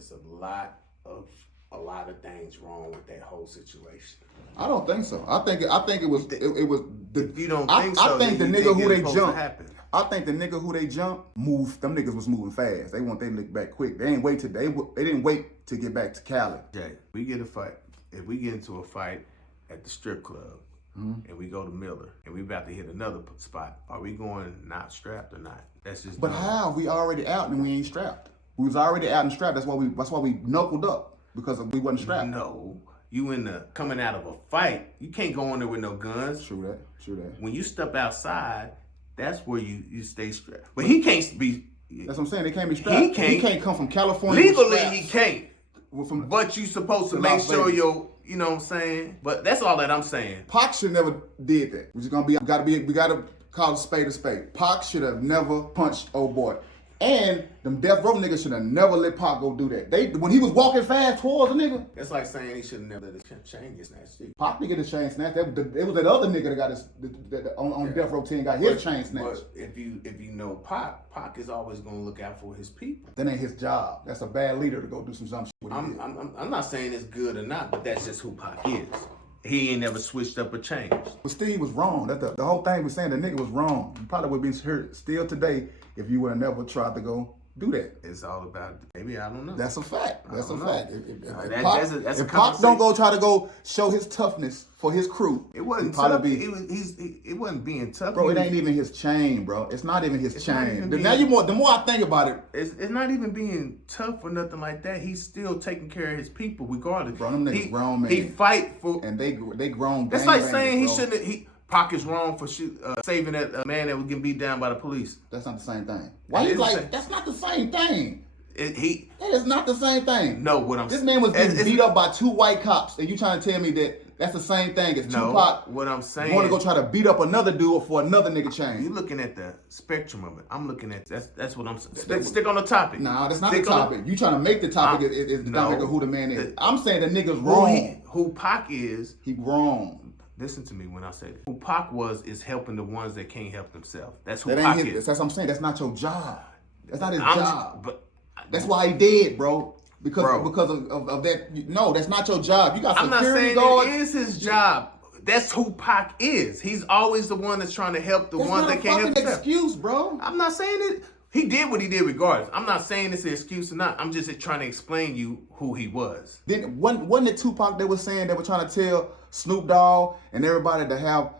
it's a lot of things wrong with that whole situation. I don't think so. I think it was the. If you don't think so, I think the then you nigga think who it's they supposed to jumped. happen. I think the nigga who they jumped moved. Them niggas was moving fast. They want they lick back quick. They ain't wait till they didn't wait to get back to Cali. Jay, we get a fight. If we get into a fight at the strip club and we go to Miller and we about to hit another spot, are we going not strapped or not? That's just. But how? We already out and we ain't strapped. We was already out and strapped. That's why we knuckled up because we wasn't strapped. No, you coming out of a fight. You can't go in there with no guns. True that. When you step outside, that's where you stay strapped. But he can't be. That's what I'm saying. They can't be strapped. He can't come from California. Legally, he can't. But you supposed to make sure you know what I'm saying? But that's all that I'm saying. Pac should never did that. We gotta call a spade a spade. Pac should have never punched old boy. And them death row niggas should have never let Pac go do that. When he was walking fast towards the nigga. That's like saying he should have never let his chain get snatched. Pac didn't get his chain snatched. It was that other nigga that got his on death row 10 got his chain snatched. But if you know Pac is always gonna look out for his people. That ain't his job. That's a bad leader to go do some shit with him. I'm not saying it's good or not, but that's just who Pac is. He ain't never switched up or changed. But still, he was wrong. That the whole thing was saying the nigga was wrong. You probably would be hurt still today if you would have never tried to go do that. It's all about, maybe, I don't know. That's a fact. That's a fact. If Pac don't go try to go show his toughness for his crew, it wasn't tough. It wasn't being tough. Bro, it ain't even his chain, bro. It's not even his chain. The more I think about it, it's not even being tough or nothing like that. He's still taking care of his people regardless. Bro, them niggas grown man. He fight for, and they grown. That's like saying he shouldn't. Pac is wrong for saving that man that was getting beat down by the police. That's not the same thing. Why you like? That's not the same thing. That is not the same thing. No, what I'm saying. This man was getting beat up by 2 white cops, and you trying to tell me that that's the same thing as Tupac? What I'm saying. Want to go try to beat up another dude for another nigga chain? You looking at the spectrum of it. I'm looking at that's what I'm saying. Stick on the topic. Nah, that's not the topic. You trying to make the topic is the topic of who the man is. I'm saying the nigga's wrong. Who Pac is? He wrong. Listen to me when I say that. Who Pac is helping the ones that can't help themselves. That's who Pac is. That's what I'm saying. That's not your job. That's not his job. But that's why he dead, bro. Because of that. No, that's not your job. You got security guards. I'm not saying it is his job. That's who Pac is. He's always the one that's trying to help the ones that can't help themselves. That's not a fucking excuse, bro. I'm not saying it. He did what he did regardless. I'm not saying it's an excuse or not. I'm just trying to explain you who he was. Then wasn't it Tupac they were saying they were trying to tell Snoop Dogg and everybody to have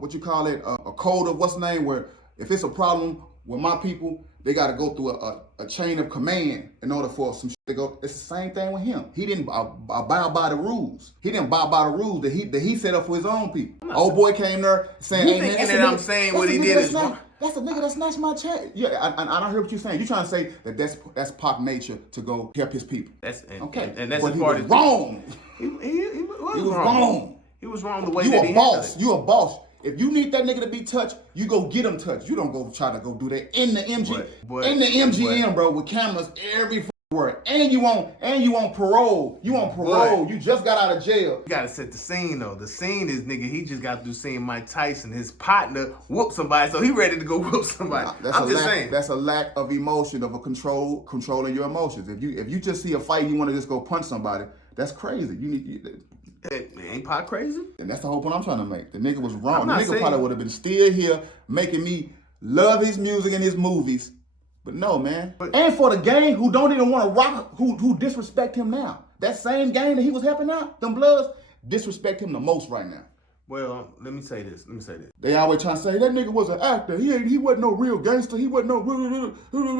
what you call it, a code of what's the name, where if it's a problem with my people, they got to go through a chain of command in order for some shit to go. It's the same thing with him. He didn't abide by the rules. He didn't abide by the rules that he set up for his own people. Old boy came there saying, "Hey man, I'm saying what he did is wrong." That's a nigga that snatched my chain. Yeah, I don't hear what you're saying. You're trying to say that that's Pac nature to go help his people. Okay, and that's but his part. Wrong. He was wrong. He was wrong the way that he handled it. You a boss. If you need that nigga to be touched, you go get him touched. You don't go try to go do that in the MGM, bro, with cameras every word. And you on parole. You on parole. You just got out of jail. You gotta set the scene though. The scene is nigga, he just got through seeing Mike Tyson, his partner, whoop somebody, so he ready to go whoop somebody. I'm just saying. That's a lack of emotion, of controlling your emotions. If you just see a fight, you want to just go punch somebody, that's crazy. Ain't Pac crazy? And that's the whole point I'm trying to make. The nigga was wrong. The nigga probably would have been still here making me love his music and his movies. But no, man. And for the gang who don't even want to rock, who disrespect him now. That same gang that he was helping out, them Bloods, disrespect him the most right now. Well, let me say this. They always trying to say that nigga was an actor. He wasn't no real gangster. He wasn't no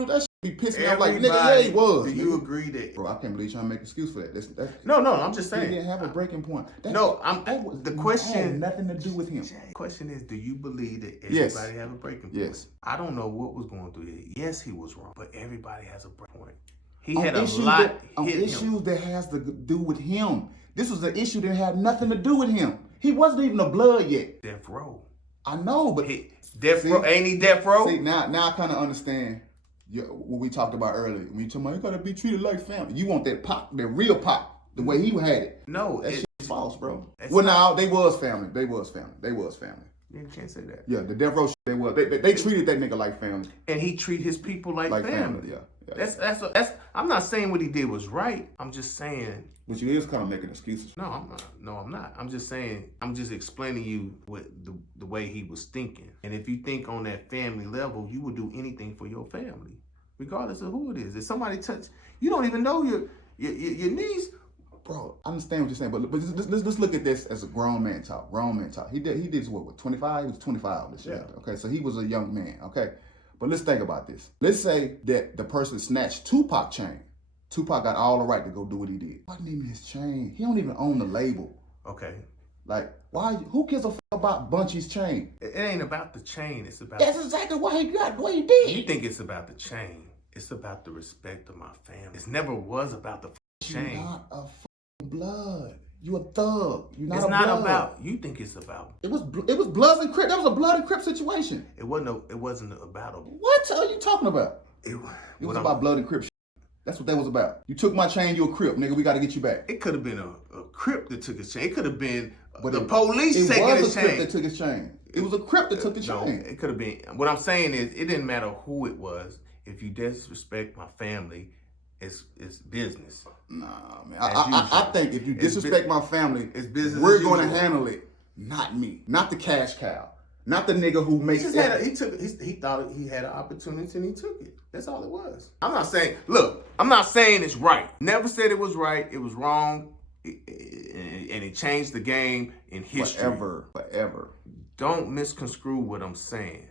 that shit be pissing me off like, nigga, yeah, he was. Do you agree that? Bro, I can't believe you trying to make an excuse for that. No, I'm just saying. He didn't have a breaking point. The question had nothing to do with him. The question is, do you believe that everybody have a breaking point? Yes. I don't know what was going through here. Yes, he was wrong, but everybody has a breaking point. He had a lot on issues that has to do with him. This was an issue that had nothing to do with him. He wasn't even a blood yet. Death row. I know, but death row ain't he death row? See, now I kind of understand what we talked about earlier. When you talking about you gotta be treated like family. You want that Pac, that real Pac, the way he had it. No, that shit's false, bro. Well, now they was family. They was family. You can't say that. Yeah, the death row shit, they was. They treated that nigga like family. And he treat his people like family. Yeah. That's. I'm not saying what he did was right. I'm just saying. But you is kind of making excuses. No, I'm not. No, I'm not. I'm just saying. I'm just explaining you what the way he was thinking. And if you think on that family level, you would do anything for your family, regardless of who it is. If somebody touch, you don't even know your niece. Bro, I understand what you're saying, but let's look at this as a grown man talk. Grown man talk. He did this what 25? He was 25 this year. Okay, so he was a young man. Okay, but let's think about this. Let's say that the person snatched Tupac chain. Tupac got all the right to go do what he did. Why didn't even his chain? He don't even own the label. Okay. Like, why? Who cares a f about Bunchy's chain? It ain't about the chain. It's about. That's exactly what he got. What he did. You think it's about the chain? It's about the respect of my family. It never was about the chain. You're not a blood. You a thug. You're not it's a not blood. about. You think it's about. It was Bloods and Crips. That was a Blood and Crip situation. It wasn't about a. What are you talking about? It was about Blood and Crip. That's what that was about. You took my chain, you a Crip, nigga. We got to get you back. It could have been a Crip that took his chain. It could have been the police taking his chain. It was a Crip that took his chain. It was a Crip that took the chain. No, it could have been. What I'm saying is, it didn't matter who it was. If you disrespect my family, it's business. Nah, man. I think if you disrespect my family, it's business. We're going to handle it. Not me. Not the cash cow. Not the nigga who makes it. He thought he had an opportunity and he took it. That's all it was. I'm not saying it's right. Never said it was right. It was wrong. And it changed the game in history. Forever. Don't misconstrue what I'm saying.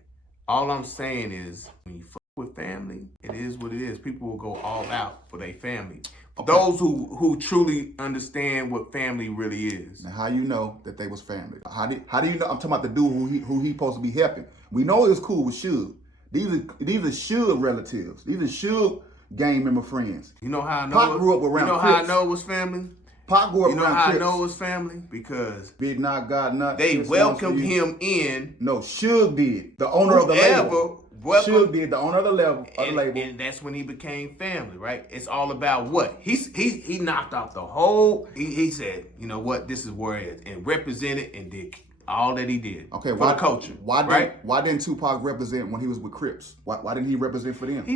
All I'm saying is when you fuck with family, it is what it is. People will go all out for their family. Okay. Those who truly understand what family really is. Now, how you know that they was family? How do you know? I'm talking about the dude who he supposed to be helping. We know it was cool with Suge. These are Suge relatives. These are Suge gang member friends. You know how I know? Pac grew up around. You know Crips. how I know it was family? Pac grew up around. You know how Crips. I know it was family? Because Big Knock got nothing. They welcomed him in. No, Suge did. The owner of the label. Suge did, the owner of the label. And that's when he became family, right? It's all about what? He knocked off the whole, he said, you know what, this is where it is. And represented and did all that he did for the culture. Why didn't Tupac represent when he was with Crips? Why didn't he represent for them? He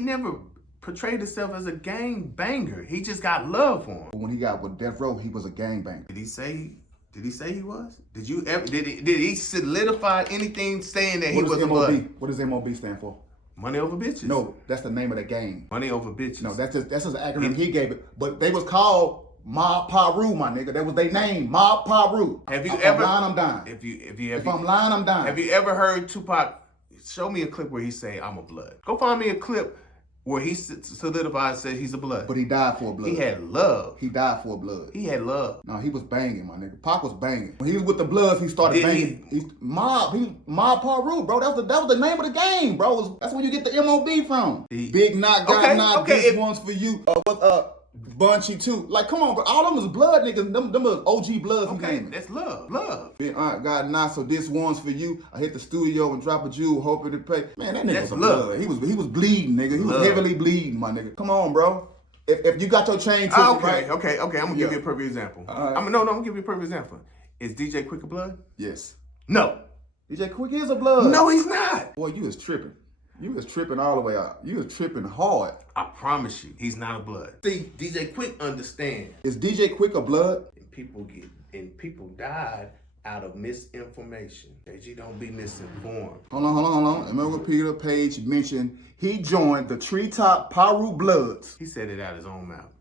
never portrayed himself as a gang banger. He just got love for him. When he got with Death Row, he was a gang banger. Did he say he was? Did he solidify anything saying that he was a blood? What does MOB stand for? Money over bitches. No, that's the name of the game. Money over bitches. No, that's just an acronym he gave it. But they was called Mob Paru, my nigga. That was their name, Mob Paru. If I'm lying, I'm dying. If I'm lying, I'm dying. Have you ever heard Tupac? Show me a clip where he say, "I'm a blood." Go find me a clip where he solidified and said he's a blood. But he died for a blood. He had love. He died for a blood. He had love. No, he was banging, my nigga. Pac was banging. When he was with the Bloods, he started banging. He Mob Paru, bro. That was the name of the game, bro. That's where you get the MOB from. Big Knock got knocked. This one's for you. Bunchy too. Like, come on, bro. All them is blood niggas. Them are OG bloods. Okay, that's love. Love. Big Aunt got knocked, so this one's for you. I hit the studio and drop a jewel, hoping to pay. Man, that nigga was love. Blood. He was bleeding, nigga. He was heavily bleeding, my nigga. Come on, bro. If you got your chain twisted, right? Okay. I'm gonna give you a perfect example. I'm gonna give you a perfect example. Is DJ Quick a blood? Yes. No. DJ Quick is a blood. No, he's not. Boy, you was tripping. You was tripping all the way out. You was tripping hard. I promise you, he's not a blood. See, DJ Quick understands. Is DJ Quick a blood? And people died out of misinformation. KG don't be misinformed. Hold on. Remember Peter Page mentioned he joined the Treetop Paru Bloods. He said it out his own mouth.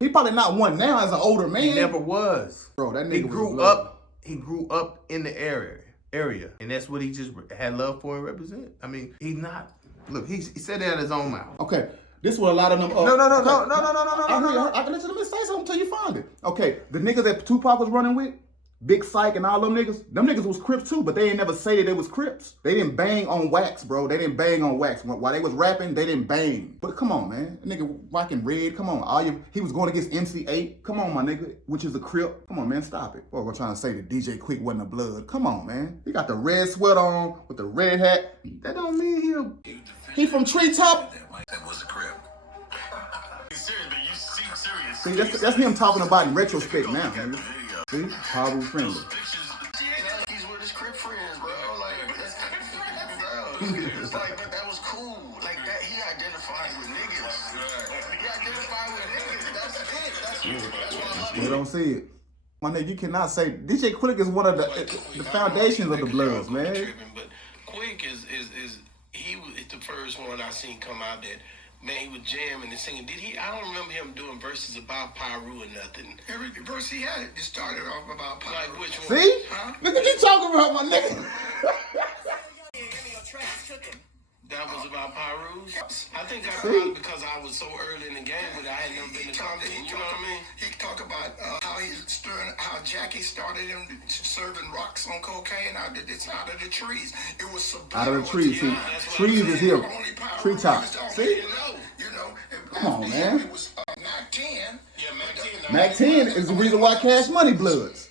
He probably not one now as an older man. He never was. Bro, that nigga He grew up in the area. And that's what he just had love for and represent. I mean, he's not. Look, he said it out of his own mouth. Okay, this is what a lot of them. No. I can let you say something until you find it. Okay, the niggas that Tupac was running with, Big Psych and all them niggas was Crips too, but they ain't never say that they was Crips. They didn't bang on wax, bro. They didn't bang on wax. While they was rapping, they didn't bang. But come on, man. That nigga rocking red. Come on. He was going against MC8. Come on, my nigga, which is a Crip. Come on, man. Stop it. Boy, we're trying to say that DJ Quick wasn't a blood. Come on, man. He got the red sweat on with the red hat. That don't mean him. He from Treetop. That was a Crip. See, that's him talking about in retrospect now, nigga. See? Paru friendly. He's with his Crip friends, bro. Like, that was cool. Like, that he got They don't see it. My nigga, you cannot say DJ Quick is one of the foundations of the Bloods, man. But Quick is he was the first one I seen come out that man he was jamming and singing. I don't remember him doing verses about Pyru or nothing. Every verse he had it started off about Pyru. Like which one? See? Huh? Look what you talking about, my nigga. That was about Pyru's. I think that's probably because I was so early in the game, but I had never been to company. You know what I mean? He talked about how Jackie started him serving rocks on cocaine out of the trees. It was out of the trees. See, trees is here. Treetops. See? You know. Come on, man. It was Mac 10. Yeah, Mac 10. Mac 10 is the reason why Cash Money Bloods.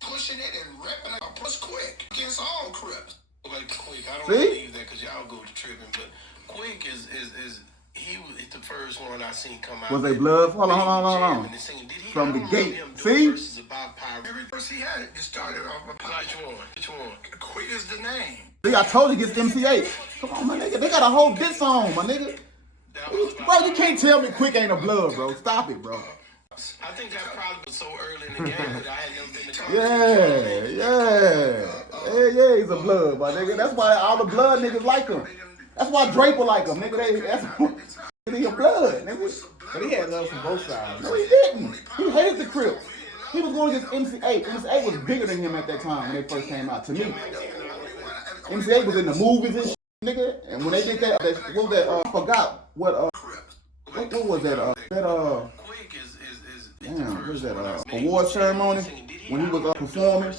Pushing it and repping it. Push Quick against all Crips. Like Quick, I don't See? believe that because y'all go to tripping, but Quick is he was the first one I seen come out. Was they Blood? Hold on. From the gate. See? Every verse he had it started off about which one? Quick is the name. See, I told you against MC8. Come on, my nigga. They got a whole diss song, my nigga. Bro, you can't tell me Quick ain't a Blood, bro. Stop it, bro. I think that probably was so early in the game that I had never been to company. Yeah, he's a Blood, my nigga. That's why all the Blood niggas like him. That's why Draper like him, nigga. He a Blood, nigga. But he had love from both sides. No, he didn't. He hated the Crips. He was going against MC8. MC8 was bigger than him at that time when they first came out, to me. MC8 was in the movies and shit, nigga. And when they did that, what was that? I forgot what was that? Damn, what was that? Award ceremony when he was performing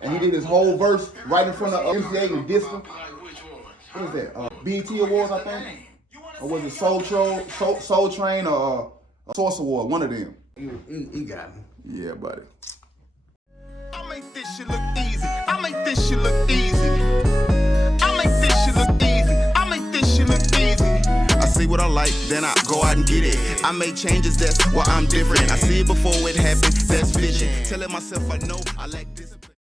and he did his whole verse right in front of MC8 and dissed him. What was that? BET Awards, I think, or was it Soul Train, or Source Award? One of them. He got me. Yeah, buddy. I make this shit look easy. I make this shit look easy. I make this shit look easy. I make this shit look easy. I see what I like, then I go out and get it. I make changes, that's why I'm different. I see it before it happens, that's vision. Telling myself I know I lack discipline.